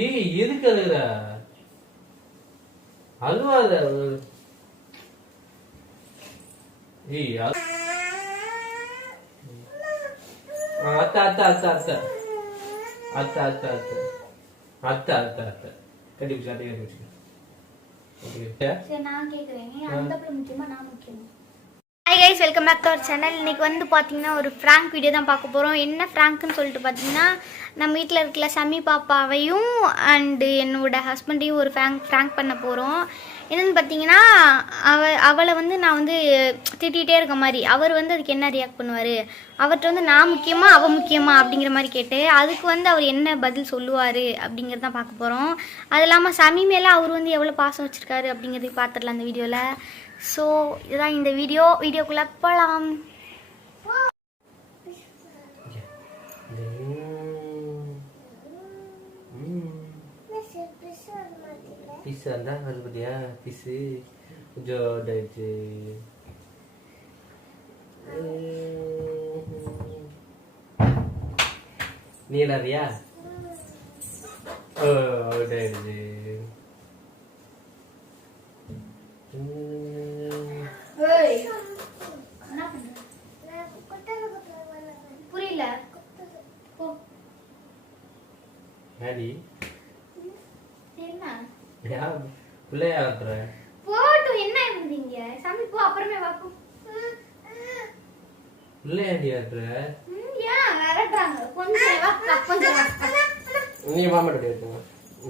ஏய் எதுக்கு அழுகுற? அழுவாத. ஏய் அத்த அத்த அத்த அத்த அத்த அத்த அத்த அத்த அத்த அத்த கட்டி பிடிச்சு அட்டை கட்டி பிடிச்சு. சரி நான் கேக்குறேன், அந்த பிள்ளை முக்கியமா நான் முக்கியமா? Hi guys, welcome back to our channel. இன்றைக்கி வந்து பார்த்தீங்கன்னா ஒரு ஃப்ராங்க் வீடியோ தான் பார்க்க போகிறோம். என்ன ஃப்ராங்க்னு சொல்லிட்டு பார்த்தீங்கன்னா, நம்ம வீட்டில் இருக்கிற சமி பாப்பாவையும் அண்டு என்னோட ஹஸ்பண்டையும் ஒரு ஃப்ராங்க் பண்ண போகிறோம். என்னென்னு பார்த்தீங்கன்னா, அவளை வந்து நான் வந்து திட்டிகிட்டே இருக்க மாதிரி, அவர் வந்து அதுக்கு என்ன ரியாக்ட் பண்ணுவார், அவர்கிட்ட வந்து நான் முக்கியமா அவள் முக்கியமா அப்படிங்கிற மாதிரி கேட்டு அதுக்கு வந்து அவர் என்ன பதில் சொல்லுவார் அப்படிங்கிறது தான் பார்க்க போகிறோம். அது இல்லாமல் சமி மேலே அவர் வந்து எவ்வளோ பாசம் வச்சுருக்காரு அப்படிங்கிறதையும் பார்த்துடலாம் அந்த வீடியோவில். ஸோ இதுதான் இந்த வீடியோக்குள்ளே போகலாம். பீஸ் அந்த அது பத்தியா பீஸு கொஞ்சம் இதாயிடுச்சு. நீ இல்லாதியா? இதாயிடுச்சு. புரியல என்ன பிள்ளையா போட்டும் என்ன இருந்தீங்க சாமி போ, அப்புறமே வாப்பு பிள்ளையாண்டி ஆட்டுற. ஏன் விரட்டுறாங்க? கொஞ்சம் நீ மாமாட்ட எடுத்துங்க.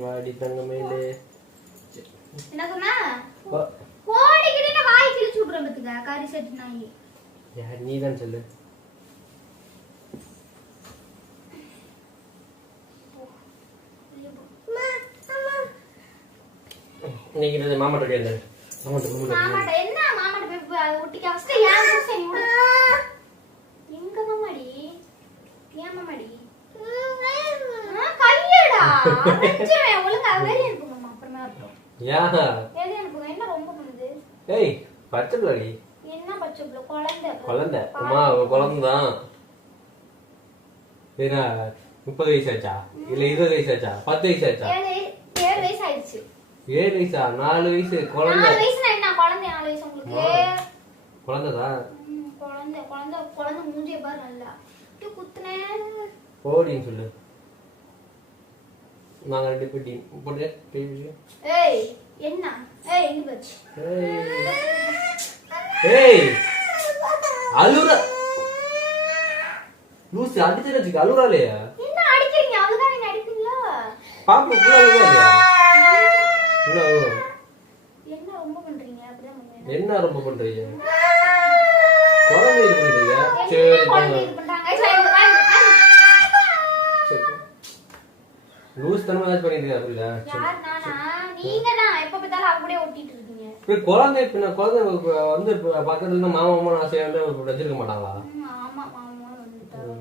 வாடி தங்க மேலே என்ன சொன்னா கோடிக்கிட்டே வாய் கிழிச்சு விடுறேன் பத்துக்க கறி செட்டு நாயி. யார் நீ தான் சொல்லு. நீங்க மாமாட்ட கேளு. மாமாட்ட என்ன மாமாட்ட போய் ஒட்டிக்க ஃபர்ஸ்ட் ஏன் புருஷன் நீ விடு. எங்க மாமாடி? ஏன் மாமாடி? கையடா அடிச்சவே ஒழுங்கா வெளிய அனுப்பு மாமா, அப்புறமா வரட்டும். யா வெளிய அனுப்புங்க. என்ன ரொம்ப பண்ணுது? ஏய் பச்சை பிள்ளை. என்ன பச்சை பிள்ளை? குழந்தை. அம்மா குழந்தை தான். ஏன்னா 30 வயசு ஆச்சா இல்ல 20 வயசு ஆச்சா 10 வயசு ஆச்சா? 7 வயசு ஆயிடுச்சு. 7 வயசா? 4 வயசு குழந்தை. 4 வயசுனா என்ன குழந்தை? 4 வயசு உங்களுக்கு குழந்தைதான். குழந்தை மூஞ்சிய பாரு நல்லா குத்துனே போடின்னு சொல்லு. நாங்க 2 பேட்டி போடு பேபி. ஏய் என்ன? ஏய் இங்க பாரு. ஏய் அலுரா லூசி அடிச்சு வச்சுக்க. அலுராலையா? என்ன அடிக்கிறீங்க? அழுகாத நீங்க அடிப்பீங்களா? பாப்பு புள்ள அலுராலையா? என்ன ரொம்ப பண்றீங்க? அப்படியே பண்ணுங்க. என்ன ரொம்ப பண்றீங்க? குழந்தை இது பண்றீங்க. சரி இது பண்றாங்க. லூஸ் தனமா ஏதாவது பண்ணிட்டு இருக்கா புரியுதா? யார் நானா? நீங்க தான் எப்ப பார்த்தாலும் அப்படியே ஒட்டிட்டு இருக்கீங்க. குழந்தை குழந்தை வந்து பக்கத்துல இருந்து மாமா மாமா ஆசையா வந்து வச்சிருக்க மாட்டாங்களா? ஆமா மாமா வந்துட்டாரு.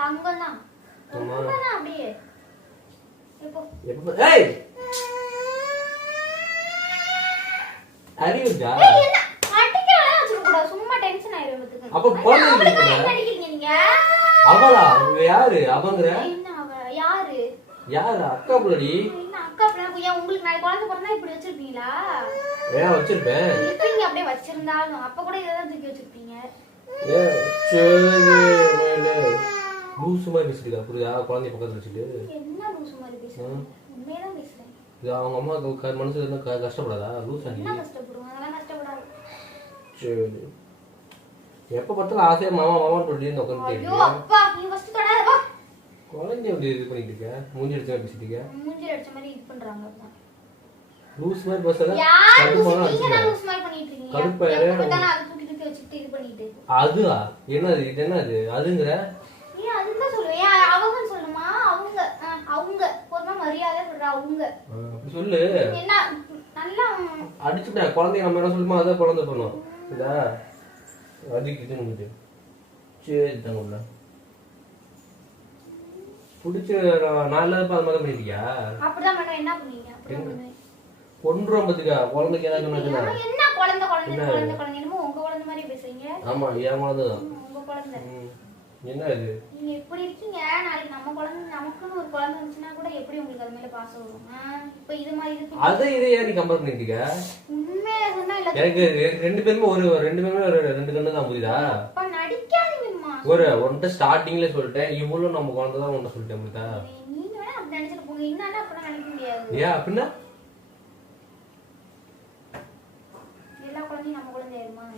தங்கம் தான். அப்படியே ஏய் அறிவுஜா அடிக்கவே வச்சுக்கூட சும்மா டென்ஷன் ஆயிரும் பத்துக்கு. அப்ப குழந்தை அடிக்கிறீங்க நீங்க. அவளா? யாரு அவங்கற? என்ன அவ? யாரு? யாரு? அக்கா புள்ளடி. என்ன அக்கா புள்ள? ஏன் உங்களுக்கு நாளை குழந்தை பிறந்தா இப்படி வச்சிருப்பீங்களா? ஏன் வச்சிருப்பேன். இருப்பீங்க அப்படியே வச்சிருந்தாலும் அப்ப கூட இததான் தூக்கி வச்சிருப்பீங்க. ஏ சரி மேல லூசு மாதிரி பேசிட்டா புரியுதா? குழந்தை பக்கத்துல வச்சிட்டு என்ன லூசு மாதிரி பேசுறீங்க? உண்மையதான் பேசுறேன். இது அவங்க அம்மா மனசுல என்ன கஷ்டப்படாதா? லூசா நீ? என்ன கஷ்டப்படுவாங்க? அதெல்லாம் கஷ்டப்படாது. சரி எப்ப பார்த்தாலும் ஆசையா மாமா மாமா சொல்லிட்டு உட்காந்து ஐயோ அப்பா நீ ஃபர்ஸ்ட் தொடாத வா. குழந்தை எப்படி இது பண்ணிட்டு இருக்க? மூஞ்சி அடிச்சா பேசிட்டு இருக்க. மூஞ்சி அடிச்ச மாதிரி இது பண்றாங்க அப்பா. லூஸ் மாதிரி பேசல. யார் நீங்க தான் லூஸ் மாதிரி பண்ணிட்டு இருக்கீங்க. கடுப்பாயிரே. அப்பதான் அது தூக்கி தூக்கி வச்சிட்டு இது பண்ணிட்டு. அதுவா? என்னது இது? என்னது அதுங்கற? நீ அதுதான் சொல்லுவே. அவங்கன்னு சொல்லுமா? அவங்க பொறுமை மரியாதை சொல்ற அவங்க. அப்படி சொல்லு. என்ன நல்லா அடிச்சுட்டா குழந்தை நம்ம என்ன சொல்லுமா அத குழந்தை பண்ணும். இதா அதிக்கிட்டு நின்னுட்டு சரி தங்கல புடிச்ச நாலு பால் மாதிரி பண்ணிட்டியா? அப்படிதான் பண்ண. என்ன பண்ணீங்க? கொன்றும் பத்துக்கா குழந்தைக்கு ஏதாவது சொன்னா என்ன குழந்தை குழந்தை குழந்தை குழந்தை என்னமோ உங்க குழந்தை மாதிரி பேசுறீங்க. ஆமா என் குழந்தை தான். உங்க குழந்தை என்ன இது? நீங்க எப்படி நம்ம குழந்தை நமக்குன்னு ஒரு குழந்தை இருந்துச்சுன்னா கூட எப்படி உங்களுக்கு அது மேல பாசம் வரும்? இப்ப இது மாதிரி இருக்கு. அதை இதை ஏன் நீ கம்பேர் பண்ணிட்டீங்க? உண்மையா சொன்னா இல்ல. எனக்கு ரெண்டு பேருமே ரெண்டு கண்ணு தான் புரியுதா? அப்ப நடிக்காதீங்கம்மா. ஒன்ட்ட ஸ்டார்டிங்ல சொல்லிட்டேன், இவ்வளவு நம்ம குழந்தை தான் ஒன்ன சொல்லிட்டேன் புரியுதா? நீங்க வேணா அப்படி நினைச்சிட்டு போங்க. என்னன்னா அப்ப நினைக்க முடியாது. ஏன் அப்படின்னா? எல்லா குழந்தையும் நம்ம குழந்தை ஆயிருமா?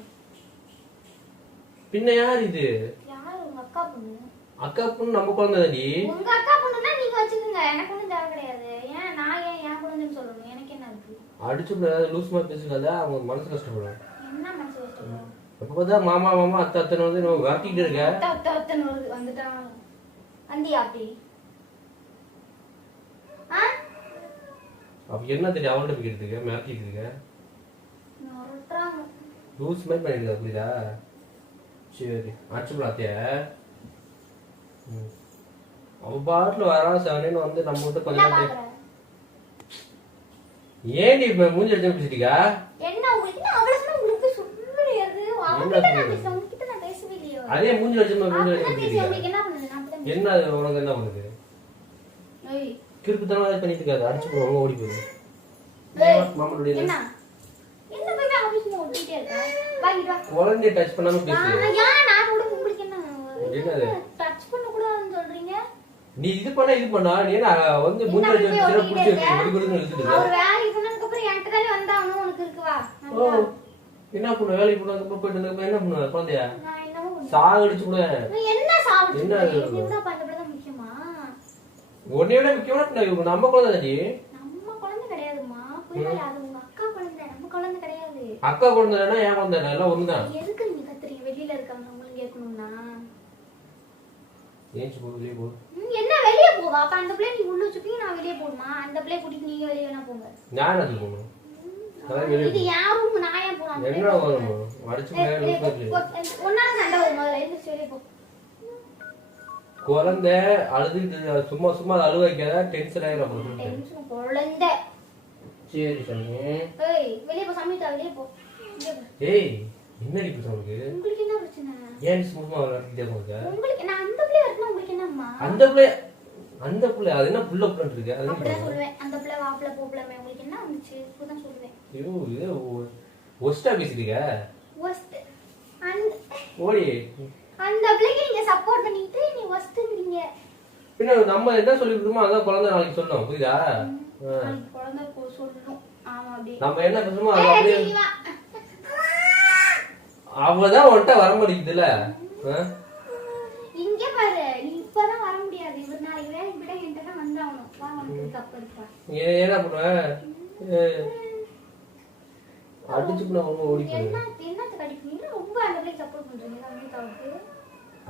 பின்ன யார் இது? யாரு? உங்க அக்கா பொண்ணு. அக்கா பொண்ணு நம்ம குழந்தை தானே. உங்க அக்கா பொண்ணுன்னா நீங்க வச்சுக்கோங்க, எனக்கு ஒண்ணும் தேவை கிடையாது. ஏன் நான் என் குழந்தைன்னு சொல்லணும்? எனக்கு என்ன இருக்கு? அடிச்சு லூஸ் மாதிரி பேசுறதா அவங்க மனசு கஷ்டப்படும். என்ன மனசு கஷ்டப்படும்? எப்பதான் மாமா மாமா அத்தை அத்தனை வந்து நம்ம வாட்டிட்டு இருக்க. அத்தனை வந்துட்டான். வந்தியா அப்படி? அப்ப என்ன தெரியும் அவள்கிட்ட போய்க்கிறதுக்கு மிரட்டிட்டு இருக்க? லூஸ் மாதிரி பண்ணிருக்க புரியுதா? சரி அடிச்சு பிளாத்திய அவ பாட்டுல வரா செவனேன்னு வந்து நம்ம கிட்ட கொஞ்சம் ஏன் இப்ப மூஞ்சி அடிச்சு பேசிட்டீங்க? என்ன உங்களுக்கு அவ்வளவு சொன்னா உங்களுக்கு சொல்லுறது அவங்கிட்ட நான் பேச உங்ககிட்ட நான் பேசவே இல்லையோ. அதே மூஞ்சி அடிச்சு பேசிட்டீங்க. உங்களுக்கு என்ன பண்ணுது? நான் அப்படி என்ன உனக்கு என்ன பண்ணுது? ஏய் கிறுக்குத்தனமா பண்ணிட்டு இருக்காது. அடிச்சு போங்க ஓடி போகுது. மாமாளுடைய என்ன என்ன போய் ஆபீஸ்ல ஓடிட்டே இருக்க? வாங்கிட்டு வா. குழந்தைய டச் பண்ணாம பேசு. நான் கூட உங்களுக்கு என்ன என்னது டச் பண்ண கூடாதுன்னு சொல்றீங்க? நீ இது பண்ணா நீ என்ன வந்து மூஞ்சி அடிச்சு புடிச்சு குடுக்குறதுன்னு நினைச்சிட்டு அவர் வேலைக்கு போனதுக்கு அப்புறம் என்கிட்ட தானே வந்தானோ உனக்கு இருக்குவா? ஓ என்ன பண்ணு வேலைக்கு போனதுக்கு அப்புறம் போயிட்டு வந்ததுக்கு என்ன பண்ணுவ குழந்தைய? நான் என்னமோ சாகடிச்சு கூட. என்ன சாவடிச்சு? என்ன என்ன பண்றது முக்கியமா? ஒண்ணே விட முக்கியமா நம்ம குழந்தை தானே. நம்ம குழந்தை கிடையாதுமா. புரியல, அது உங்க அக்கா குழந்தை, நம்ம குழந்தை கிடையாது. அக்கா குழந்தைனா என் குழந்தை எல்லாம் ஒண்ணுதான். எதுக்கு நீங்க கத்துறீங்க? வெளியில இருக்காங்க உங்களுக்கு கேட்கணும்னா ஏஞ்சி போ வெளியே போ. என்ன வெளியே போவா? அப்ப அந்த பிள்ளை நீ உள்ள வச்சுப்பீங்க, நான் வெளியே போடுமா? அந்த பிள்ளை கூட்டிட்டு நீங்க வெளியே வேணா போங்க. நான் அது போகணும். இது யாரும் நான் ஏன் போறேன்? என்ன வரும் அடிச்சு ஒன்னால சண்டை வரும். முதல்ல எந்திரிச்சு வெளியே போ. குழந்தை அழுது சும்மா சும்மா அழுவ வைக்காத, டென்ஷன் ஆயிரும். டென்ஷன் குழந்தை. சரி சாமி. ஏய் வெளியே போ சமீதா, வெளியே போ. ஏய் என்ன இப்ப உனக்கு? உங்களுக்கு என்ன பிரச்சனை? ஏன் சும்மா விளையாடிட்டே போங்க? உங்களுக்கு நான் அந்த பிள்ளை இருக்கணும். உங்களுக்கு என்னம்மா? அந்த பிள்ளை அது என்ன புள்ள புள்ளன்னு இருக்கு? அது அப்படிதான் சொல்லுவேன். அந்த பிள்ளை வாப்ல போப்லமே உங்களுக்கு என்ன வந்துச்சு? இப்பதான் சொல்லுவேன். ஐயோ இது ஒஸ்டா பேசிட்டீங்க. ஒஸ்ட் ஓடி அந்த பிள்ளைக்கு நீங்க சப்போர்ட் பண்ணிட்டு நீ ஒஸ்ட்ங்கறீங்க. பின்ன நம்ம என்ன சொல்லிருக்கோமோ அதான் குழந்தை நாளைக்கு சொன்னோம் புரியுதா? நாளைக்கு குழந்தை சொல்லணும். ஆமா அப்படி நம்ம என்ன பேசுமோ அது அப்படியே. அவதான் உன்கிட்ட வர மாட்டேங்குதுல. இங்க பாரு, நீ இப்பதான் வர முடியாது. இவர் நாளைக்கு வேலைக்கு விட என்கிட்ட தான் வந்தாகணும். வா வந்து தப்பு இருக்கா? நீ என்ன பண்ணுவ? அடிச்சுட்டு அவங்க ஓடி போயிடுவேன். என்னத்துக்கு அடிப்பீங்க? ரொம்ப அந்த பிள்ளைக்கு சப்போர்ட் பண்றீங்க அமிதாவுக்கு.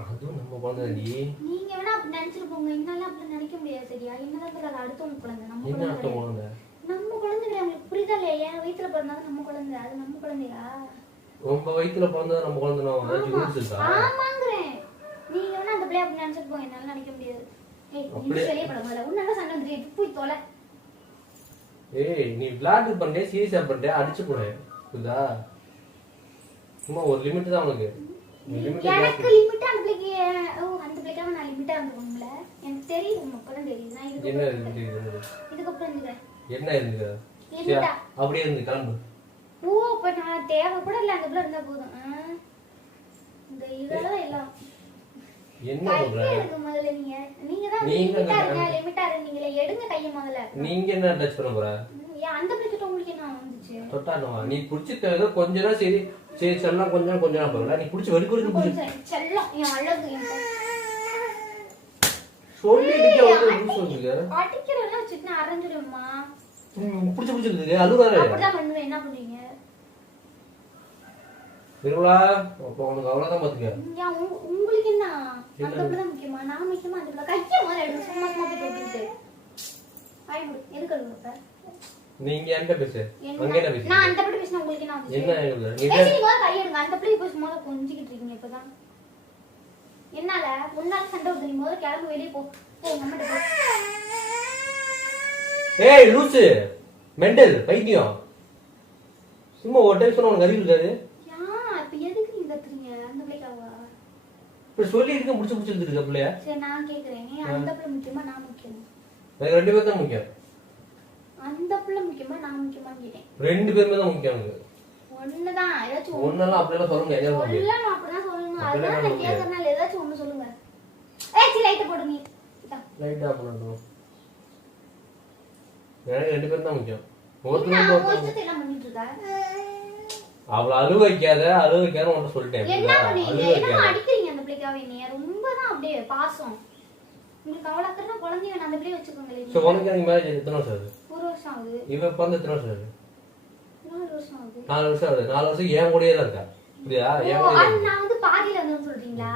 அதுவும் நம்ம குழந்தைடி. நீங்க வேணா அப்படி நினைச்சிட்டு போங்க. என்னால அப்படி நினைக்க முடியாது சரியா? என்னதான் அது அடுத்தவங்க குழந்தை, நம்ம என்ன அடுத்த குழந்தை? நம்ம குழந்தை. உங்களுக்கு புரியுதா இல்லையா? என் வயித்துல பிறந்தாலும் நம்ம குழந்தை, அது நம்ம குழந்தையா? உங்க வயித்துல பிறந்தா நம்ம குழந்தை? ஆமாங்கிறேன். நீங்க வேணா அந்த பிள்ளை அப்படி நினைச்சிட்டு போங்க. என்னால நினைக்க முடியாது. ஏய் நீ வெளியே போட முதல்ல. உன்னால சண்டை வந்துட்டு போய் தொலை. ஏய் நீ விளையாட்டு பண்றே, சீரியஸா பண்றே, அடிச்சு போறே புரியுதா? சும்மா ஒரு லிமிட் தான் உனக்கு. எனக்கு லிமிட் அந்த பிள்ளைக்கு. ஓ அந்த பிள்ளைக்காக நான் லிமிட்டா இருந்துக்கணும்ல. எனக்கு தெரியும், மக்களும் தெரியும். நான் இதுக்கு என்ன இருக்கு? இதுக்கு அப்புறம் இருந்துக்கிறேன். என்ன இருக்கு? அப்படியே இருந்து கிளம்பு. ஓ அப்ப நான் தேவை கூட இல்ல, அந்த பிள்ளை இருந்தா போதும். இந்த இதெல்லாம் எல்லாம் என்ன சொல்ற? முதல்ல நீங்க தான் லிமிட்டா இருந்தீங்களே, எடுங்க கைய முதல்ல. நீங்க என்ன டச் பண்ண போற? அந்த பிள்ளை உங்களுக்கு என்ன வந்துச்சு? தொட்டானவா? நீ புடிச்சிட்டு ஏதோ கொஞ்ச நேரம் சரி சரி செல்லம் கொஞ்சம் நேரம் போறல. நீ புடிச்சு வரி வரைக்கும் புடிச்சு செல்லம் என் அழகு சொல்லிட்டு வந்து சொல்லுங்க. அடிக்கிறதெல்லாம் வச்சிட்டு அரைஞ்சிடும்மா. புடிச்சு புடிச்சிருக்கு அழுவாரே. அப்படிதான் பண்ணுவேன். என்ன பண்றீங்க? விருளா அப்ப உனக்கு அவ்வளவுதான் பாத்துக்க. உங்களுக்கு என்ன அந்த பிள்ளை தான் முக்கியமா? நான் முக்கியமா? அந்த பிள்ளை கைய மாதிரி எடுத்து சும்மா சும்மா போய் தொட்டுட்டு ஆயிடு. எதுக்கு அழுகுறப்ப? நீங்க என்கிட்ட பேசு. அங்க என்ன பேசு? நான் அந்த பிள்ளை பேசினா உங்களுக்கு என்ன ஆகுது? என்ன ஆகுது? நீ பேசினீங்க கை எடுங்க. அந்த பிள்ளை போய் சும்மா கொஞ்சிக்கிட்டு இருக்கீங்க இப்பதான். என்னால முன்னால சண்டை வருது. நீ முதல்ல கிளம்பி வெளியே போ. உங்க அம்மா கிட்ட போ. ஏய் லூசு மெண்டல் பைத்தியம். சும்மா ஒரு டைம் சொன்னா உனக்கு அறிவு இருக்காது. இப்ப எதுக்கு நீங்க கத்துறீங்க? அந்த பிள்ளைக்காவா? இப்ப சொல்லி இருக்க முடிச்சு இருக்கு பிள்ளையா. சரி நான் கேக்குறேன், அந்த பிள்ளை முக்கியமா நான் முக்கியமா? எனக்கு 2 பேர் தான் முக்கியம். அந்த பிள்ளை முக்கியமா நான் முக்கியமான்னு கேட்டேன். 2 பேருமே தான் முக்கியம் எனக்கு. ஒண்ணுதான் ஏதாச்சும் ஒண்ணெல்லாம் அப்படிலாம் சொல்ல முடியாது. சொல்லலாம், அப்படிதான் சொல்லணும். அதான் நான் கேக்குறனால ஏதாச்சும் ஒண்ணு சொல்லுங்க. ஏய் லைட் போடு நீ. லைட் ஆஃப் பண்ணணும். எனக்கு 2 பேரும் தான் முக்கியம். நான் போயிட்டு எல்லாம் பண்ணிட்டு இருக்கேன். அவள அழுவ வைக்காத உன்கிட்ட சொல்லிட்டேன். என்ன பண்ணீங்க? என்ன அடிக்கிறீங்க அந்த பிள்ளைக்காவே? நீ ரொம்ப தான் அப்படியே பாசம். உங்களுக்கு அவ்வளவு அக்கறை குழந்தைய நான் அந்த பிள்ளைய வச்சுக்கோங்களே. சோ உனக்கு நீ மேரேஜ் எத்தனை வருஷம் ஆகுது? 1 வருஷம் ஆகுது. இவ பிறந்து எத்தனை வருஷம் ஆகுது? 4 வருஷம் ஆகுது. 4 வருஷம் ஆகுது. 4 வருஷம் ஏன் கூடயே தான் இருக்கா. புரியுதா? ஏன் கூடயே. நான் வந்து பாதியில வந்து சொல்றீங்களா?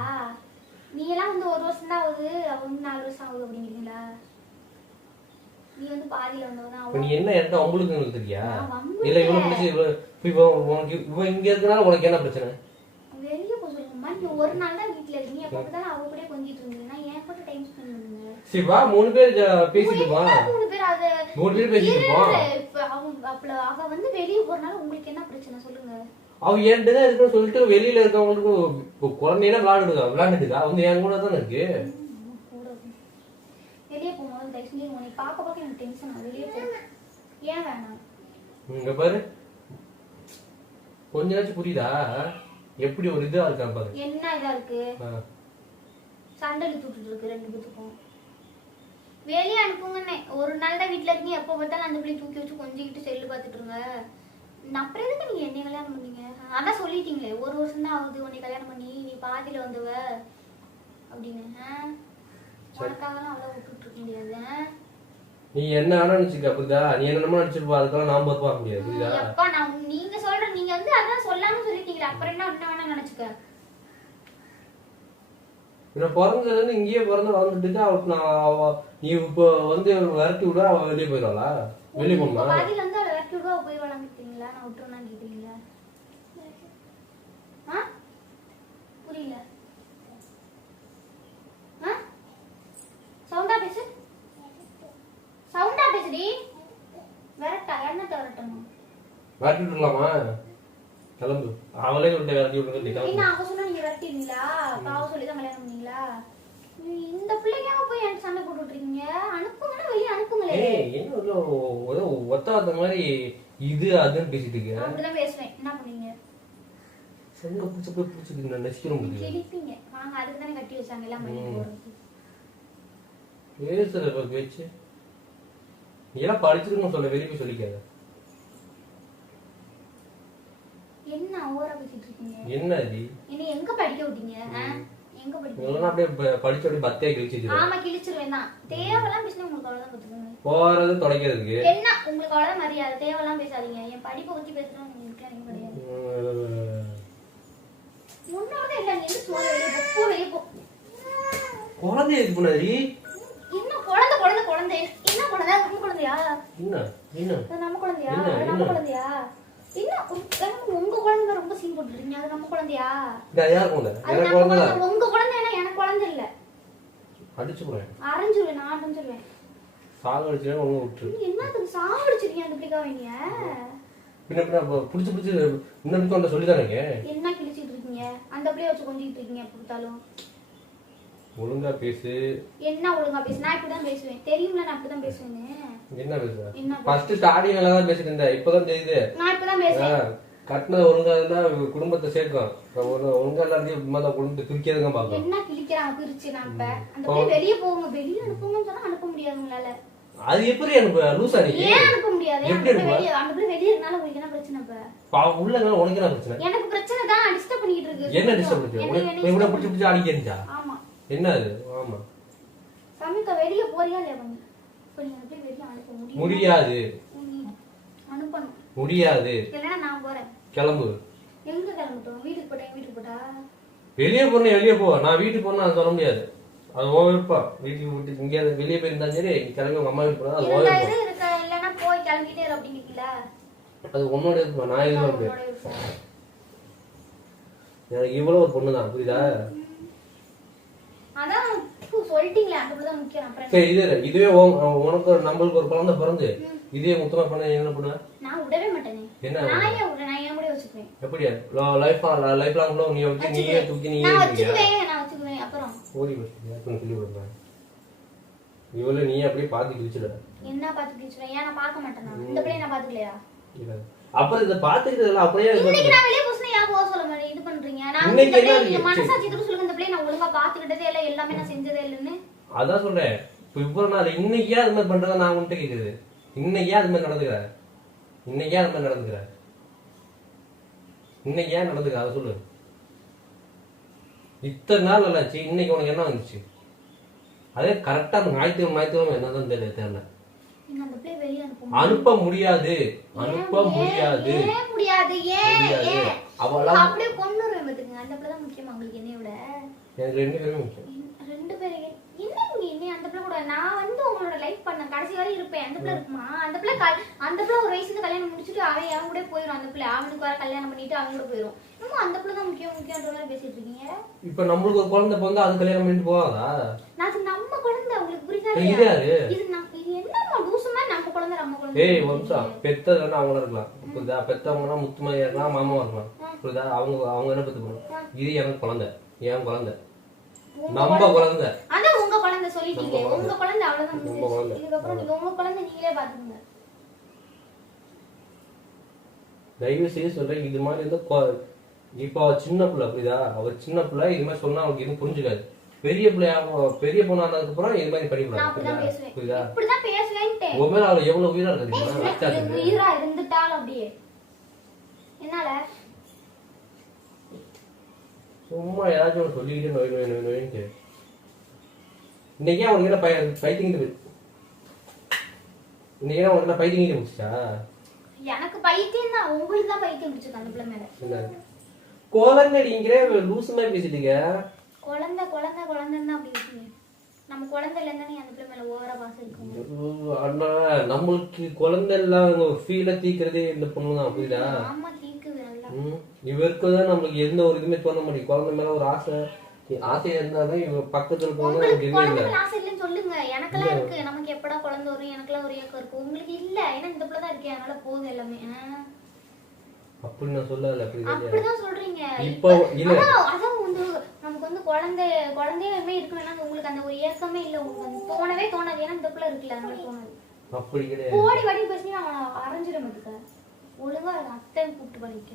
நீ எல்லாம் வந்து 1 வருஷம் தான் ஆகுது, அவங்க 4 வருஷம் ஆகுது அப்படிங்கிறீங்களா? நீ வந்து பாதியில வந்தவனா? நீ என்ன என்கிட்ட உங்களுக்கு தெரியா? இல்ல இவன் பிடிச்சி இவன் இங்க இருக்கனால உனக்கு என்ன பிரச்சனை? வெளிய போ சொல்லுங்கம்மா. நீ ஒரு நாள் தான் வீட்ல இருக்கீங்க, அப்ப தான் அவ கூட கொஞ்சிட்டு இருந்தீங்கன்னா ஏன் கூட டைம் ஸ்பெண்ட் பண்ணுங்க. சிவா 3 பேர் பேசிட்டு வா. 3 பேர் அது 3 பேர் பேசிட்டு வா. அவ வந்து வெளிய போறனால உங்களுக்கு என்ன பிரச்சனை சொல்லுங்க? அவ என்கிட்ட தான் இருக்குன்னு சொல்லிட்டு வெளியில இருக்கவங்களுக்கு குழந்தைனா விளையாண்டுக்கா. அவங்க என் கூட தானே இருக்கு. வெளியே போகும்போது தயவு செஞ்சு உன்னை பார்க்க எனக்கு டென்ஷன் ஆகுது. வெளியே போ. ஏன் வேணாம்? இங்க பாரு, கொஞ்ச நேரம் புரியுதா எப்படி ஒரு இதா இருக்கா பாரு. என்ன இதா இருக்கு? சண்டை தூக்கிட்டு இருக்கு 2 பேத்துக்கும். வெளியே அனுப்புங்கன்னே. ஒரு நாள் தான் வீட்டுல இருக்கீங்க, எப்போ பார்த்தாலும் அந்த பிள்ளை தூக்கி வச்சு கொஞ்சிக்கிட்டு செல்லு பார்த்துட்டு இருங்க. அப்புறம் எதுக்கு நீங்க என்னை கல்யாணம் பண்ணீங்க? அதான் சொல்லிட்டீங்களே 1 வருஷம் தான் ஆகுது உன்னை கல்யாணம் பண்ணி, நீ பாதியில வந்தவ அப்படின்னு. உனக்காகலாம் அவ்வளவு விட்டுட்டு இருக்க முடியாது. நீ என்ன வேணா நினைச்சுக்க. புரியுதா? நீ என்னமா நினைச்சிருப்பா, அதுக்கெல்லாம் நாம பார்க்க முடியாது. புரியுதா? அப்பா நான் நீங்க சொல்ற, நீங்க வந்து அதான் சொல்லாம சொல்லிட்டீங்களா, அப்புறம் என்ன வேணா நினைச்சுக்க. நான் பிறந்ததுல இருந்து இங்கேயே பிறந்து வளர்ந்துட்டு நீ இப்போ வந்து விரட்டி விட அவ வெளியே போயிடுவாளா? வெளியே போகணுமா? பாதியில வந்து அவளை விரட்டி விட போய் வளர்ந்துட்டீங்களா? நான் விட்டுருவேன்னு கேட்டீங்களா? புரியல. சவுண்டா பேசு. சவுண்டா பேசுடி. விரட்டா என்னத்த விரட்டணும்? விரட்டி விடலாமா? கிளம்பு. அவளே விட்டு விரட்டி விடுறது. என்ன அவ சொன்னா நீங்க விரட்டிங்களா? பாவ சொல்லி தான் கல்யாணம் பண்ணீங்களா? இந்த பிள்ளைக்காக போய் என் சண்டை போட்டு விட்டுறீங்க. அனுப்புங்கன்னா வெளியே அனுப்புங்களே. என்ன ஒத்தாத மாதிரி இது அதுன்னு பேசிட்டு இருக்க. அப்படிதான் பேசுவேன். என்ன பண்ணீங்க? சங்க பிடிச்சிட்டு நான் நெசிக்கிறோம். கிழிப்பீங்க. வாங்க, அதுக்கு தானே கட்டி வச்சாங்க எல்லாம் பண்ணி போறது. பேசுற பேச்சு நீ எல்லாம் படிச்சிருக்கணும் சொல்ல, வெளியே போய் சொல்லிக்காத. என்ன ஓவரா பேசிட்டு இருக்கீங்க? என்ன இது? என்ன எங்க படிக்க விட்டீங்க? எங்க படிக்க? இல்லனா அப்படியே படிச்ச அப்படியே பத்தே கிழிச்சிடுற. ஆமா கிழிச்சிருவேன் தான். தேவலாம் பேசினா உங்களுக்கு அவ்வளவுதான் கத்துக்கங்க. போறது தொடக்கிறதுக்கு. என்ன உங்களுக்கு அவ்வளவுதான் மரியாதை. தேவலாம் பேசாதீங்க. என் படிப்பை பத்தி பேசுறோம் உங்களுக்கு எனக்கு கிடையாது. முன்னோட இல்ல, நீ சும்மா வெளிய போ. குழந்தை எதுக்கு பண்ணாரி? என்ன குழந்தை குழந்தை குழந்தை என்ன குழந்தை? நம்ம குழந்தையா? என்ன என்ன நம்ம குழந்தையா? நம்ம குழந்தையா? என்ன உங்க குழந்தை ரொம்ப சீன் போட்டுறீங்க. அது நம்ம குழந்தையா? யார் குழந்தை? எனக்கு குழந்தை இல்ல. உங்க குழந்தைனா எனக்கு குழந்தை இல்ல. அடிச்சு போறேன். அரைஞ்சுவேன். நான் அரைஞ்சுவேன். சாக அடிச்சே உங்க விட்டு. என்ன அது சாக அடிச்சிருக்கீங்க அந்த பிள்ளைக்காவீங்க? பின்ன புடிச்சு இன்னும் அந்த சொல்லி தானே. என்ன கிழிச்சிட்டு இருக்கீங்க? அந்த பிள்ளைய வச்சு கொஞ்சிட்டு இருக்கீங்க கொடுத்தாலும். ஒழுங்கா பேசு. என்ன ஒழுங்கா பேசு? நான் இப்படிதான் பேசுவேன். தெரியும்ல நான் அப்படிதான் பேசுவேன். என்ன பேசுற? ஃபர்ஸ்ட் ஸ்டார்டிங்ல தான் பேசிட்டு இருந்த. இப்போதான் தெரியுது. நான் இப்பதான் பேசுறேன். கட்டினது ஒழுங்கா இருந்தா குடும்பத்தை சேர்க்கும். ஒழுங்கா எல்லாத்தையும் குடும்பத்தை துரிக்கிறதுங்க பாப்போம். என்ன கிழிக்கிறாங்க பிரிச்சு? நான் இப்ப அந்த பிள்ளை வெளியே போங்க, வெளியே அனுப்புங்கன்னு சொன்னா அனுப்ப முடியாது உங்களால. அது எப்படி அனுப்ப? லூசா நீ? ஏன் அனுப்ப முடியாது? அந்த பிள்ளை வெளியே இருக்கனால உங்களுக்கு என்ன பிரச்சனை? இப்ப உள்ள உனக்கு என்ன பிரச்சனை? எனக்கு பிரச்சனை தான். டிஸ்டர்ப் பண்ணிட்டு இருக்கு. என்ன டிஸ்டர்ப் பண்ணுது? இவனை பிடிச்சி அடிக்கிறீங்க. ஆமா. என்ன அது? ஆமா. சமிகா வெளிய போறியா இல்லையா? பண்ணி போய் வெளிய அனுப்ப முடியாது. அனுப்பணும். முடியாது. இல்லனா நான் போறேன். கிளம்பு. எங்க கிளம்பட்டும்? வீட்டுக்கு போட்டா? வெளிய போறேன், வெளிய போ. நான் வீட்டுக்கு போறேன்னா அது சொல்ல முடியாது. அது ஓ விருப்பம். வீட்டுக்கு விட்டு இங்க வெளிய போய் இருந்தா சரி, கிளம்பி உங்க அம்மா வீட்டுக்கு போனா அது ஓ விருப்பம். இல்லனா போய் கிளம்பிட்டே இரு அப்படிங்கீங்களா? அது உன்னோட விருப்பம். நான் எதுவும் சொல்றேன். எனக்கு இவ்வளவு ஒரு பொண்ணு தான். புரியுதா? அதான் சொல்லிட்டீங்களே அந்த புள்ள தான் முக்கியம். அப்புறம் சரி இதுவே உனக்கு நம்மளுக்கு ஒரு குழந்தை பிறந்து இதே முத்தமா பண்ண என்ன பண்ணுவ? நான் விடவே மாட்டேனே. என்ன? நான் ஏன் விட? நான் ஏன் கூட வச்சுக்குவேன். எப்படி லைஃப் லாங் நீ வச்சு நீயே தூக்கி நீயே நான் வச்சுக்குவேன். அப்புறம் ஓடி போச்சு அப்ப சொல்லி கொடுப்பேன் இவள நீ அப்படியே பாத்து கிழிச்சிட என்ன பாத்து கிழிச்சிட ஏன் நான் பார்க்க மாட்டேனா இந்த பிள்ளை நான் பாத்துக்கலையா அப்புறம் இத பாத்துக்கிறதுல அப்படியே இன்னைக்கு நான் வெளிய போஸ்னா யா போக சொல்ல மாட்டேன் இது பண்றீங்க நான் இந்த பிள்ளை மனசாட்சி கிட்ட சொல்லுங்க இந்த பிள்ளை நான் ஒழுங்கா பாத்துக்கிட்டதே இல்ல எல்லாமே நான் செஞ்சதே இல்லன்னு அதான் சொல்றேன் இப்போ நான் இன்னைக்கே அது மாதிரி பண்றத நான் உன்கிட்ட கேக்குது இன்னைக்கே அது மாதிரி நடந்துக்கிற இன்னைக்கே அது மாதிரி நடந்துக்கிற இன்னைக்கு ஏன் நடந்துக்க அதை சொல்லு இத்தனை நாள் நல்லாச்சு இன்னைக்கு உனக்கு என்ன வந்துச்சு அதே கரெக்டா ஞாயிற்றுக்கிழமை என்னதான் தெரியல அனுப்ப முடியாது அனுப்ப முடியாது அவளா அப்படியே கொன்னுறேன் பாத்துங்க அந்த பிள்ளை தான் முக்கியம் உங்களுக்கு என்னைய விட எனக்கு ரெண்டு பேரும் முக்கியம் ரெண்டு பேரும் என்னங்க என்ன அந்த பிள்ளை கூட நான் வந்து உங்களோட லைஃப் பண்ண கடைசி வரை இருப்பேன் அந்த பிள்ளை இருக்குமா அந்த பிள்ளை ஒரு வயசுல கல்யாணம் முடிச்சுட்டு அவன் அவன் கூட போயிடும் அந்த பிள்ளை அவனுக்கு வர கல்யாணம் பண்ணிட்டு அவன் கூட போயிடும் இன்னும் அந்த பிள்ளை தான் முக்கியன்ற மாதிரி பேசிட்டு இருக்கீங்க இப்ப நம்மளுக்கு ஒரு குழந்தை பிறந்தா அது கல்யாணம் பண்ணிட்டு போவாதா நான் நம்ம குழந்தை உங்களுக்கு புரியுதா இது என்னமா லூசுமா நம்ம குழந்தை நம்ம குழந்தை ஏய் வம்சா பெத்ததுன்னா அவங்கள இருக்கலாம் புரியுதா பெத்தவங்கன்னா முத்துமையா இருக்கலாம் மாமா இருக்கலாம் புரியுதா அவங்க என்ன பெத்து போகணும் இது எனக்கு குழந்தை என் குழந்தை நம்ம குழந்தை அதான் உங்க குழந்தை சொல்லிட்டீங்க உங்க குழந்தை அவ்வளவுதான் இதுக்கு அப்புறம் நீங்க உங்க குழந்தை நீங்களே பாத்துக்கங்க தயவு செய்து சொல்றேன் இது மாதிரி இருந்தா இப்ப சின்ன பிள்ளை புரியுதா அவர் சின்ன பிள்ளை இது மாதிரி சொன்னா அவங்களுக்கு எதுவும் புரிஞ்சுக்காது பெரிய பொண்ணு ஆனதுக்கு அப்புறம் இது மாதிரி பண்ணிக்கலாம் புரியுதா இப்படிதான் பேசுவேன்ட்டேன் உன் மேல அவள் எவ்வளவு உயிரா இருக்கு உயிரா இருந்துட்டாலும் அப்படியே என்னால சும்மா ஏதாச்சும் ஒன்று சொல்லிக்கிட்டே நோயின்ட்டு இன்னைக்கே அவனுக்கு என்ன பைத்தியங்கிட்டு இன்னைக்கு அவனுக்கு பைத்தியங்கிட்டு முடிச்சா எனக்கு பைத்தியம் தான் உங்களுக்கு தான் பைத்தியம் பிடிச்சிருக்கு அந்த பிள்ளை மேல குழந்தைங்கிற லூசு மாதிரி பேசிட்டீங்க குழந்தைன்னு அப்படி இருக்கீங்க நம்ம குழந்தை இல்லைன்னா அந்த பிள்ளை மேல ஓவரா பாசம் இருக்கும் அண்ணா நம்மளுக்கு குழந்தை எல்லாம் ஃபீல தீக்கிறதே இந்த பொண்ணு தான் புரியுதா ஆமா தீக்குது நல்லா இவருக்கு தான் நம்மளுக்கு எந்த ஒரு இதுமே தோண முடியும் குழந்தை மேல ஒரு ஆசையா இருந்தாலும் இவங்க பக்கத்துல இருக்கவங்க ஆசை இல்லைன்னு சொல்லுங்க எனக்கெல்லாம் இருக்கு நமக்கு எப்படா குழந்தை வரும் எனக்கெல்லாம் ஒரு ஏக்கம் இருக்கு உங்களுக்கு இல்ல ஏன்னா இந்த பிள்ளை தான் இருக்கேன் அதனால போகுது எல்லாமே அப்படி நான் சொல்லல அப்படிதான் சொல்றீங்க இப்போ இல்ல அதான் வந்து நமக்கு வந்து குழந்தையுமே இருக்கணும்னா உங்களுக்கு அந்த ஒரு ஏக்கமே இல்ல உங்களுக்கு தோணவே தோணாது ஏன்னா இந்த பிள்ளை இருக்குல்ல அதனால தோணாது அப்படி கிடையாது ஓடி வாடி பேசி நான் அரைஞ்சிட மாட்டேங்க ஒழுங்கா அத்தை கூப்பிட்டு பண்ணிக்க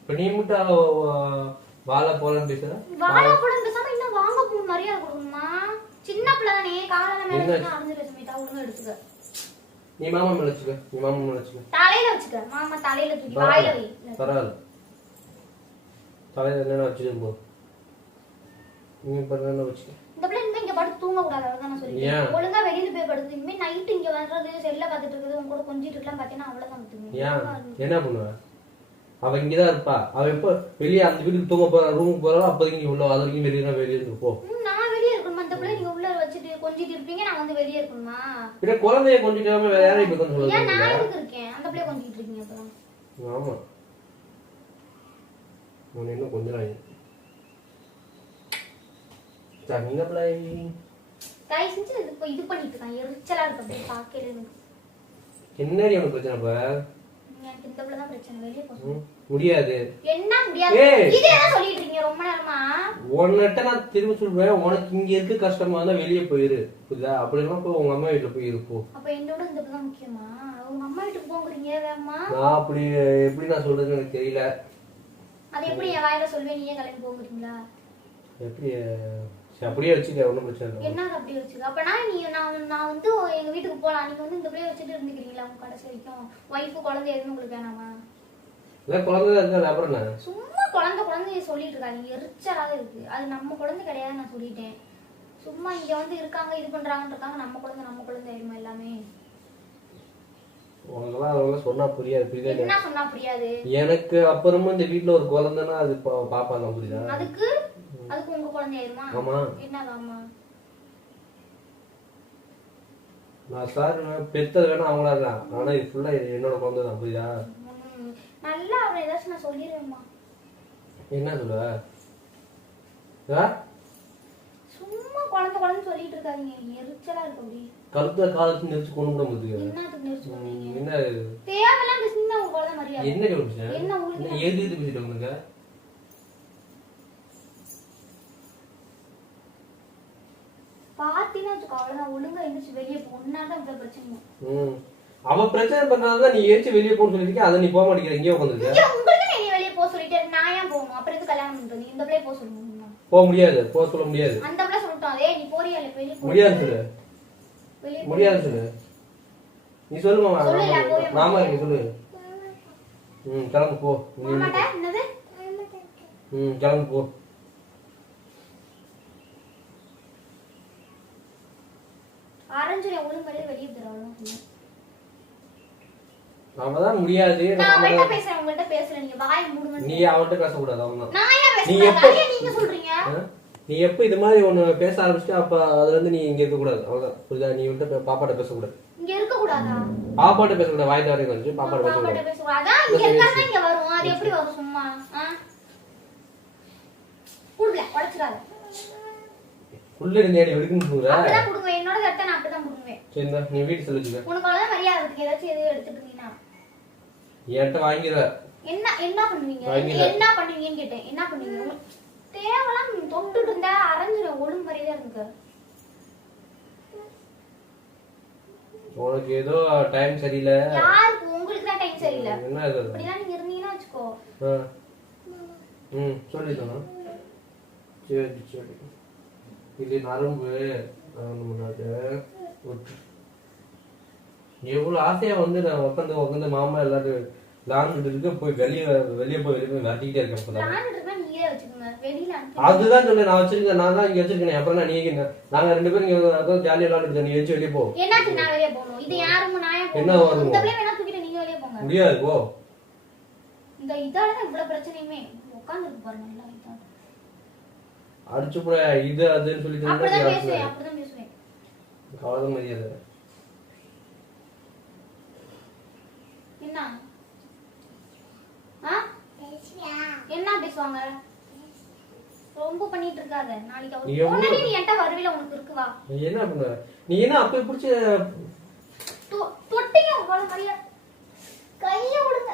இப்ப நீ மட்டும் வாழைப்பழம் பேசுற வாழைப்பழம் பேசாம இன்னும் வாங்க பூ மரியாதை கொடுக்கணுமா சின்ன பிள்ளை தானே காலையில மேல அரைஞ்சிட சமயத்தா ஒழுங்கா எடுத்துக்க நீ மாமா மேல வச்சுக்க தலையில வச்சுக்க மாமா தலையில தூக்கி வாயில வை பரவாயில்ல தலையில என்ன வச்சுக்கோ நீ பரவாயில்ல வச்சுக்க இந்த பிள்ளை இங்க படுத்து தூங்க கூடாது அதான் நான் சொல்லிட்டேன் ஒழுங்கா வெளியில போய் படுத்து இனிமே நைட் இங்க வர்றது செல்ல பாத்துட்டு இருக்குது உங்க கூட கொஞ்சிட்டு இருக்கலாம் பாத்தீங்கன்னா அவ்வளவுதான் முத்துங்க என்ன பண்ணுவ அவ இங்கதான் இருப்பா அவ எப்ப வெளியே அந்த வீட்டுக்கு தூங்க போற ரூமுக்கு போறோம் அப்போதைக்கு நீ உள்ள அது வரைக்கும் வெளியே இருந்து போ நான் வெளியே இருக்கணுமா அந்த பிள்ளை நீங்க உள்ள வச்சுட்டு கொஞ்சிட்டு இருப்பீங்க நான் வந்து வெளியே இருக்கணுமா இல்ல குழந்தைய கொஞ்சிட்டாம வேற யாரையும் இப்ப சொல்லுங்க ஏன் நான் எதுக்கு இருக்கேன் அந்த பிள்ளைய கொஞ்சிட்டு இருக்கீங்க அப்புறம் ஆமா உன்னை இன்னும் கொஞ்ச நாள் தங்க பிள்ளை கை செஞ்சு இது பண்ணிட்டு இருக்கான் எரிச்சலா இருக்கு அப்படியே பாக்கல என்னடி உனக்கு பிரச்சனை இப்ப எனக்கு இந்த பிள்ளை தான் பிரச்சனை வெளியே போக முடியாது என்ன முடியாது இது என்ன சொல்லிட்டு இருக்கீங்க ரொம்ப நேரமா உன்கிட்ட நான் திரும்ப சொல்றேன் உனக்கு இங்க இருக்கு கஷ்டமா இருந்தா வெளியே போயிரு புரியுதா அப்படின்னா போய் உங்க அம்மா வீட்டுல போய் இருப்போம் அப்ப என்னோட இந்த பிள்ளை முக்கியமா உங்க அம்மா வீட்டுக்கு போங்கறீங்க வேமா நான் அப்படி எப்படி நான் சொல்றது எனக்கு தெரியல அது எப்படி என் வாயில சொல்வே நீயே கல்யாணம் போங்கறீங்களா எப்படி அப்படியே வச்சுக்க ஒன்றும் பிரச்சனை இல்லை என்ன அப்படியே வச்சுக்க அப்பனா நான் வந்து எங்க வீட்டுக்கு போலாம் நீங்க வந்து இந்த பிள்ளைய வச்சுட்டு இருந்துக்கிறீங்களா உங்க கடைசி வரைக்கும் ஒய்ஃபு குழந்தை எதுவும் உங்களுக்கு வேணாமா இல்லை குழந்தை இருக்கா அப்புறம் என்ன சும்மா குழந்தைய சொல்லிட்டு இருக்காங்க எரிச்சலாக இருக்கு அது நம்ம குழந்தை கிடையாது நான் சொல்லிட்டேன் சும்மா இங்க வந்து இருக்காங்க இது பண்றாங்கன்னு இருக்காங்க நம்ம குழந்தை ஆயிடுமா எல்லாமே உனக்கெல்லாம் சொன்னா புரியாது என்ன சொன்னா புரியாது எனக்கு அப்புறமா இந்த வீட்டுல ஒரு குழந்தைன்னா அது பாப்பா தான் புரியுதா அதுக்கு உங்க குழந்தை ஆயிருமா ஆமா என்னதாமா நான் சார் பெத்தது வேணா அவங்களா இருக்கலாம் ஆனா இது ஃபுல்லா என்னோட குழந்தை தான் புரியுதா நல்லா அவரை ஏதாச்சும் நான் சொல்லிடுவேம்மா என்ன சொல்லுவ சும்மா குழந்தை சொல்லிட்டு இருக்காதீங்க எரிச்சலா இருக்கு அப்படி கருத்த காலத்து நெரிச்சு கொண்டு விட முடியுது என்னத்துக்கு நெரிச்சு கொண்டீங்க என்ன தேவையெல்லாம் பேசினா உங்க குழந்தை மரியாதை என்ன பேசிட்டு உங்களுக்கு பாத்தீங்கன்னா அவ்வளவுதான், ஒழுங்கா எந்திரிச்சு வெளியே போ. ஒன்னாதான் இவ்வளவு பிரச்சனை. அவ பிரச்சனை பண்றதுதான் நீ ஏச்சு வெளியே போன்னு சொல்லிருக்க. அதை நீ போக மாட்டேங்கிற, இங்கே உட்காந்துருக்க. உங்களுக்கு நீ வெளியே போக சொல்லிட்டு நான் ஏன் போகணும்? அப்புறம் எதுக்கு கல்யாணம் பண்றது? நீ இந்த பிள்ளைய போக சொல்லுங்க. போக முடியாது, போக சொல்ல முடியாது. அந்த பிள்ளை சொல்லிட்டோம், அதே நீ போறியா இல்ல வெளியே? முடியாது சொல்லு, முடியாது சொல்லு. நீ சொல்லு மாமா. மாமா நீ சொல்லு. கிளம்பு போ. என்னது? கிளம்பு போ. அரஞ்சனை ஒழுங்கு வெளியே போறோம். அவதான் முடியாது. நான் அவன்கிட்ட பேசுறேன், உங்கள்ட்ட பேசுறேன். நீங்க வாயை மூடுங்க. நீ அவன்கிட்ட பேச கூடாது. அவன் நான் ஏன் பேசக்கூடாது? நீங்க சொல்றீங்க. நீ எப்ப இது மாதிரி ஒண்ணு பேச ஆரம்பிச்சிட்டு அப்ப அதுல இருந்து நீ இங்க இருக்க கூடாது. அவ்வளவுதான், புரியுதா? நீ வந்து பாப்பாட்ட பேச கூடாது. இங்க இருக்க கூடாதா? பாப்பாட்ட பேச கூடாது. வாய் தவறி வந்து பாப்பாட்ட பேச கூடாது. அதான் இங்க இருக்கறதா இங்க வரும். அது எப்படி வரும் சும்மா? குடுல உடைச்சிராத. குள்ள நேடி வெடுக்குன்னு சொல்ற. அப்படிதான் குடுங்க. என்னோட தட்ட நான் அப்படிதான் குடுவேன். சரிடா, நீ வீட்ல சொல்லிடுங்க. உனக்கு அவ்வளவுதான் மரியாதை இருக்கு. ஏதாச்சும் எது எடுத்துட்டு இருந்தீனா என்கிட்ட வாங்கிடுற. என்ன பண்ணுவீங்க? என்ன பண்ணுவீங்கன்னு கேட்டேன். என்ன பண்ணுவீங்க? தேவலாம் தொட்டுட்டு இருந்தா அரஞ்சிர ஒழுங்கு மரியாதை இருக்கு. உனக்கு ஏதோ டைம் சரியில்லை. யாருக்கு? உங்களுக்கு தான் டைம் சரியில்லை. என்ன இது? அப்படிதான் நீங்க இருந்தீங்கன்னா வச்சுக்கோ. சொல்லிட்டோம். சரி சரி. இது நரம்பு எவ்வளவு ஆசையா வந்து நான் உட்காந்து மாமா எல்லாரும் விளாண்டுட்டு இருக்க போய் வெளியே போய் விரட்டிக்கிட்டே இருக்கேன். அதுதான் சொல்ல நான் வச்சிருக்கேன். நான் தான் இங்க வச்சிருக்கேன். அப்புறம் நான் நீங்க நாங்க 2 பேரும் இங்க ஜாலியா விளாண்டுட்டு நீ எச்சு வெளியே போ. என்ன வரும்? முடியாது போ. இந்த இதால இவ்வளவு பிரச்சனையுமே உட்கார்ந்துருக்கு பாருங்க. நல்லா இதா அடிச்சு போற இது அதுன்னு சொல்லிட்டு அப்படிதான் பேசுவேன். கவலை மரியாதை. என்ன பேசுவாங்க? ரொம்ப பண்ணிட்டு இருக்காத. நாளைக்கு அவர் நீ என்கிட்ட வருவில உனக்கு இருக்குவா? என்ன பண்ண நீ? என்ன அப்ப பிடிச்ச தொட்டிங்க உங்கள மாதிரியா கைய விடுங்க.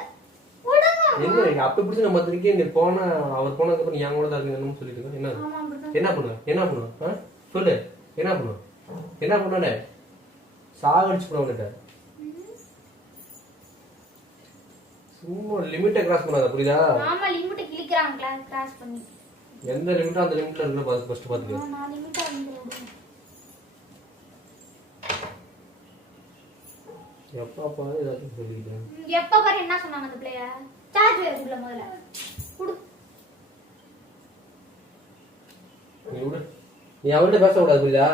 என்ன அப்ப பிடிச்ச நம்ம திருக்கே நீ போன அவர் போனதுக்கு அப்புறம் நீ என் கூட தான் இருக்கணும்னு சொல்லிட்டு என்ன என்ன பண்ணுவ? சொல்லு. என்ன பண்ணுவ? சாகடிச்சு போனவன்கிட்ட சும்மா லிமிட்டை கிராஸ் பண்ணாத, புரியுதா? ஆமா, லிமிட்டை கிளிக்கறாங்க கிராஸ் பண்ணி. எந்த லிமிட்டோ அந்த லிமிட்ல இருக்கணும். ஃபர்ஸ்ட் பாத்துக்க. நான் லிமிட்டா இருந்தேன். எப்ப பாரு ஏதாச்சும் சொல்லிட்டேன். எப்ப பாரு என்ன சொன்னாங்க அந்த பிள்ளைய? சார்ஜ் வேற குள்ள முதல்ல குடு. நீ அவர்கிட்ட பேசக்கூடாது, புரியுதா?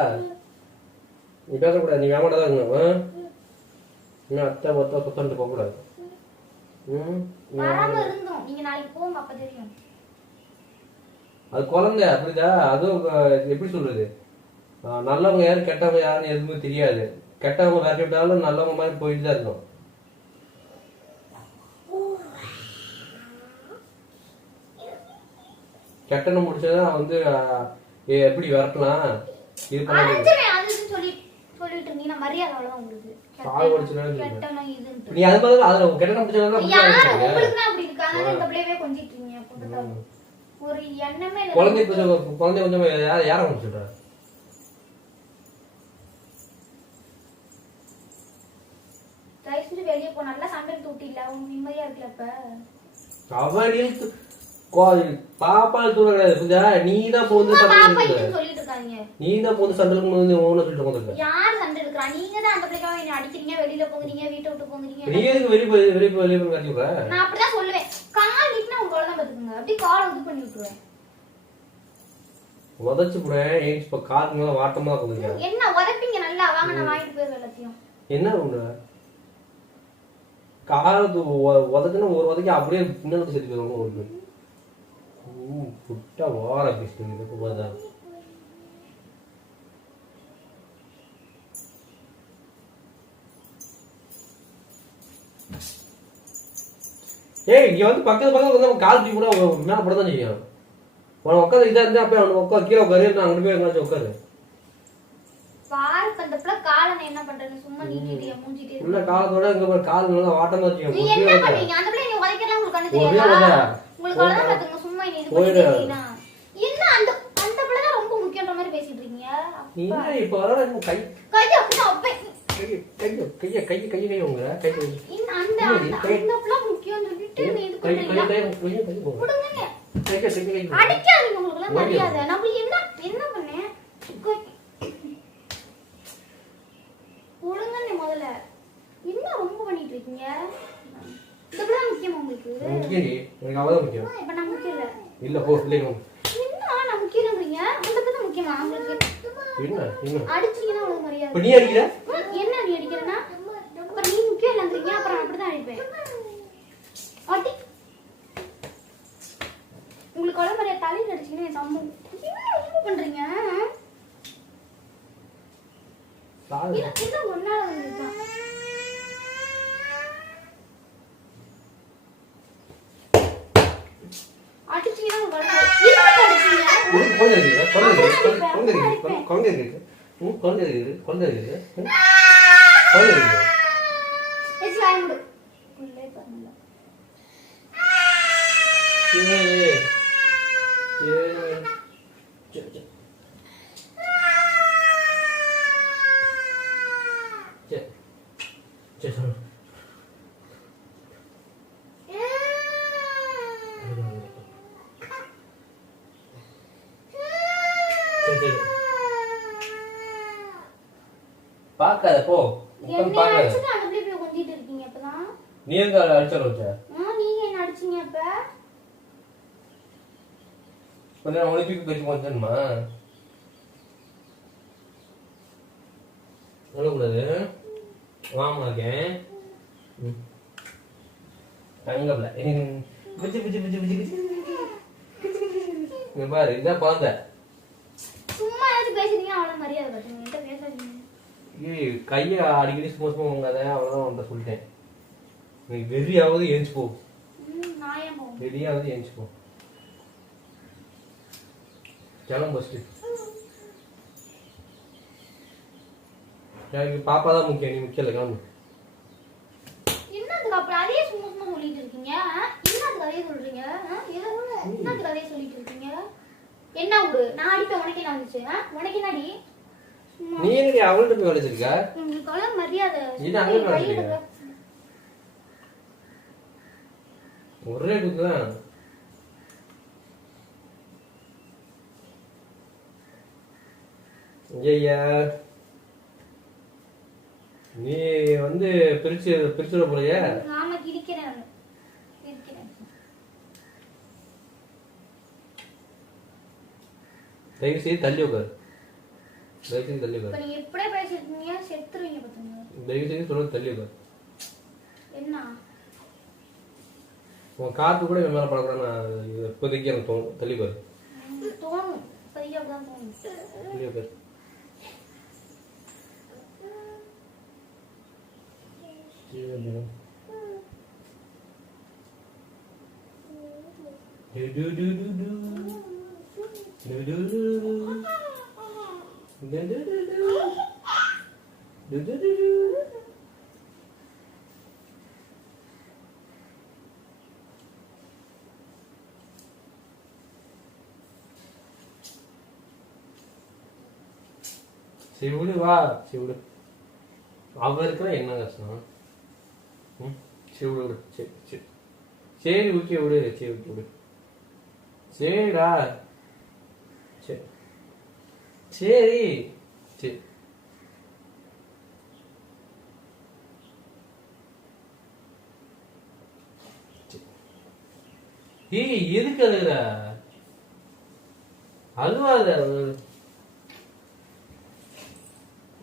நீ பேசக்கூடாது. நீ வேமாட்டா தான் இருக்கணும். இன்னும் அத்தை மொத்தம் சுத்தம் போகக்கூடாது. வராம இருந்தோம். நீங்க நாளைக்கு போங்க, அப்ப தெரியும். அது குழந்தை, புரியுதா? அதுவும் எப்படி சொல்றது, நல்லவங்க யாரு கெட்டவங்க யாருன்னு எதுவுமே தெரியாது. கெட்டவங்க விரட்டி விட்டாலும் நல்லவங்க மாதிரி போயிட்டு தான் இருக்கும். கெட்டனை முடிச்சதான் வந்து எப்படி விரட்டலாம் இது பண்ணி சொல்லிட்டு இருந்தீங்க. மரியாதை அவ்வளவுதான் உங்களுக்கு. நீ அது மாதிரி அதுல கெட்டனை முடிச்சதான் அப்படி இருக்காங்க. இந்த பிள்ளையவே கொஞ்சிட்டு இருக்கீங்க. ஒரு எண்ணமே குழந்தை கொஞ்சம் யார கொஞ்சம் சொல்ற? தயவுசெஞ்சு வெளியே போ. நல்லா சண்டை தூட்டில நிம்மதியா இருக்கல. இப்ப அவன் பாப்பால் தூர கிடையாது, புரியுதா? நீதான் போந்து சொல்லிட்டு இருக்காங்க. நீதான் போந்து சண்டலுக்கு வந்து ஓன சொல்லிட்டு போந்துருக்க. யார் சண்டை எடுக்கிறா? நீங்க தான் அந்த பிள்ளைக்காக என்ன அடிக்கிறீங்க. வெளியில போகிறீங்க, வீட்டை விட்டு போகிறீங்க. நீ எதுக்கு வெளிய போய் கட்டி விடுற? நான் அப்படிதான் சொல்லுவேன். கால் நீட்னா உங்களோட தான் பாத்துக்கோங்க. அப்படி கால் இது பண்ணி விட்டுருவேன். உதச்சு போறேன். இப்ப கால் வாட்டமா இருக்குங்க. என்ன உதப்பீங்க? நல்லா வாங்க, நான் வாங்கிட்டு போயிருவேன் எல்லாத்தையும். என்ன ஒண்ணு காலத்து உதச்சுன்னா ஒரு உதக்கி அப்படியே பின்னாடி செத்து போயிடும். ஒரு புட்டா வார பேசுறது போதா? ஏய், இங்க வந்து பக்கத்துல கால் தூக்கி கூட மேல படத்தான் செய்யும். உனக்கு உட்காந்து இதா இருந்தா அப்ப அவனுக்கு உட்காந்து கீழே உட்காரு. நான் அங்கிட்டு போய் எங்கேயாச்சும் உட்காரு. பாருக்கு அந்த பிள்ளை காலனை என்ன பண்றது? சும்மா நீட்டிட்டியா மூஞ்சிட்டே இல்ல காலத்தோட இங்க பாரு, கால் நல்லா வாட்டமா வச்சிருக்கீங்க. நீ என்ன பண்ணுவீங்க? அந்த பிள்ளை நீ உதைக்கலாம். உங்களுக்கு கண்ணு தெரியாதா? உங்களுக்கு அவ்வளவுதான் பாத்துங்க. சும்மா நீ இது பண்ணிட்டீங்கன்னா என்ன? அந்த பிள்ளை தான் ரொம்ப முக்கியன்ற மாதிரி பேசிட்டு இருக்கீங்க. நீ என்ன இப்ப வர கை கைய அப்படியே அப்பே கைய உங்க கை அந்த பிளாக் முக்கியம் சொல்லிட்டு நீ இது பண்றீங்க கொடுங்க அடிக்காதீங்க உங்களுக்கு மரியாதை நம்ம என்ன பண்ணேன் ஒழுங்கா முதல்ல என்ன ரொம்ப பண்ணிட்டு இருக்கீங்க இந்த பிளாக் முக்கியமா உங்களுக்கு முக்கியம் எனக்கு அவதான் முக்கியம் இப்ப நான் முக்கியம் இல்ல போ இல்லைங்க என்ன நான் முக்கியம்ன்றீங்க அந்த பிளாக் முக்கியமா உங்களுக்கு என்ன அடிச்சீங்கன்னா உங்களுக்கு மரியாதை இப்ப நீ அடிக்கிற என்ன நீ அடிக்கிறனா அப்புறம் நீ முக்கியம் இல்லங்கறீங்க அப்புறம் அப்படிதான் அடிப்பேன் அடி உங்களுக்கு கொலை மரியாதை தலையில அடிச்சீங்கன்னா சம்மு என்ன பண்றீங்க இது ஒன்னால வந்துதான் அடிச்சீங்கன்னா பாக்காத போ கொஞ்சிட்டு இருக்கீங்க அப்பதான் நீ எங்க அடிச்சால வச்ச நீங்க என்ன அடிச்சீங்க அப்ப கொஞ்சம் ஒலிம்பிக் பேசி வந்துமா சொல்லக்கூடாது வாமாக்கேன் தங்கப்ல பிச்சு பிச்சு பிச்சு பிச்சு இங்க பாரு இதான் குழந்தை சும்மா ஏதாச்சும் பேசுறீங்க அவ்வளவு மரியாதை காட்டுங்க என்கிட்ட பேசாதீங்க ஏய் கையை அடிக்கடி சும்மா சும்மா உங்காத அவ்வளோதான் உன்ட்ட சொல்லிட்டேன் நீ வெறியாவது ஏஞ்சி போ வெறியாவது ஏஞ்சி போ கிளம்பு ஃபஸ்ட்டு எனக்கு பாப்பா தான் முக்கியம் நீ முக்கியம் இல்லை கிளம்பு என்னதுக்கு அப்புறம் அதையே சும்மா சும்மா சொல்லிட்டு இருக்கீங்க என்னதுக்கு அதையே சொல்றீங்க என்னதுக்கு அதையே சொல்லிட்டு இருக்கீங்க என்ன விடு நான் அடிப்பேன் உனக்கு என்ன வந்துச்சு உனக்கு என்னடி நீ என்னடி அவள்கிட்ட போய் வளைச்சிருக்க உங்களுக்கு மரியாதை இது அங்கே வளைச்சிருக்க ஒரே குத்துதான் ஐயா நீ வந்து பிரிச்சுட போறிய நாம கிடிக்கிறேன் தயவு செய்து தள்ளி உட்காரு தயவு செய்து தள்ளி உட்காரு நீங்க எப்படியே பேசிருக்கீங்க செத்துருவீங்க பாத்தீங்க தயவு செய்து சொல்ல தள்ளி உட்காரு என்ன உன் காத்து கூட மேல படக்கூடாது நான் இப்போதைக்கு எனக்கு தோணும் தள்ளி உட்காரு தோணும் இப்போதைக்கு அப்படிதான் தோணும் தள்ளி உட்காரு சிவுடு வா சிவுடு அவ இருக்கிற என்ன கஷ்டம் சிவுடு விடு சரி சரி சரி ஓகே விடு சரி ஓகே விடு சரிடா சரி சரி சரி ஏய் எதுக்கு அழுகுற அழுவாத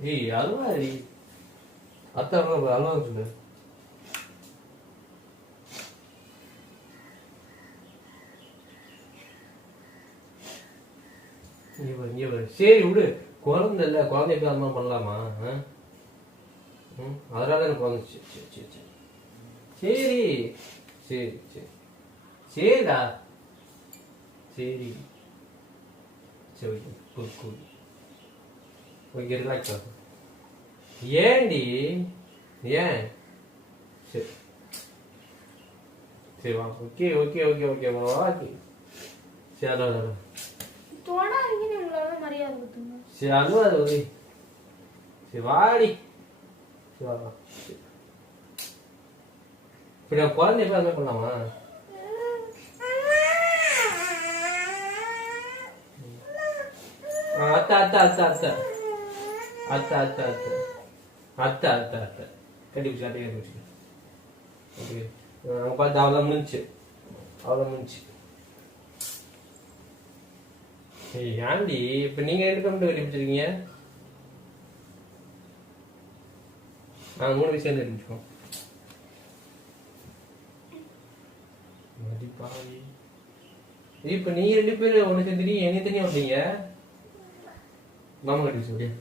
ஏய் அழுவாடி அத்தை அழுவா சொல்லு சரி விடு குழந்தை இல்ல குழந்தைக்கு அது மாதிரி பண்ணலாமா அதனால எனக்கு குழந்தை சரி சரி சரி சரி சரிடா சரி சரி கூல் ஓகே ரிலாக்ஸ் ஆகும் ஏண்டி ஏன் சரி சரி வா ஓகே ஓகே ஓகே ஓகே வா ஓகே சரி அதான் தொடாதீங்கன்னு உங்களால மரியாதை கொடுத்துங்க சரி அழுவாத ஒரே. சரி வாடி. சரி வா. இப்படி நான் குழந்தை எப்ப அதுமாதிரி பண்ணலாமா? அத்தை அத்தை அத்தை அத்தை அத்தை அத்தை அத்தை அத்தை அத்தை அத்தை கட்டி பிடிச்சி கட்டி பிடிச்சி. ஓகே பார்த்து அவ்வளோ முடிஞ்சு. அவ்வளோ முடிஞ்சு. ஏன்டி இப்ப நீங்க 2 பேரும் மட்டும் கட்டி பிடிச்சிருக்கீங்க? நாங்க 3 பேர் சேர்ந்து கட்டி பிடிச்சிக்கோம். இப்ப நீங்க 2 பேரும் ஒண்ணு சேர்ந்து என்ன தனியா வந்தீங்க? மாமா கட்டி சொல்லியா?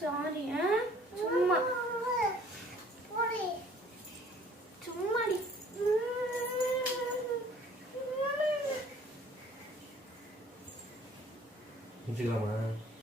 சாரி சும்மா சும்மாடி. முடிச்சுக்கலாமா?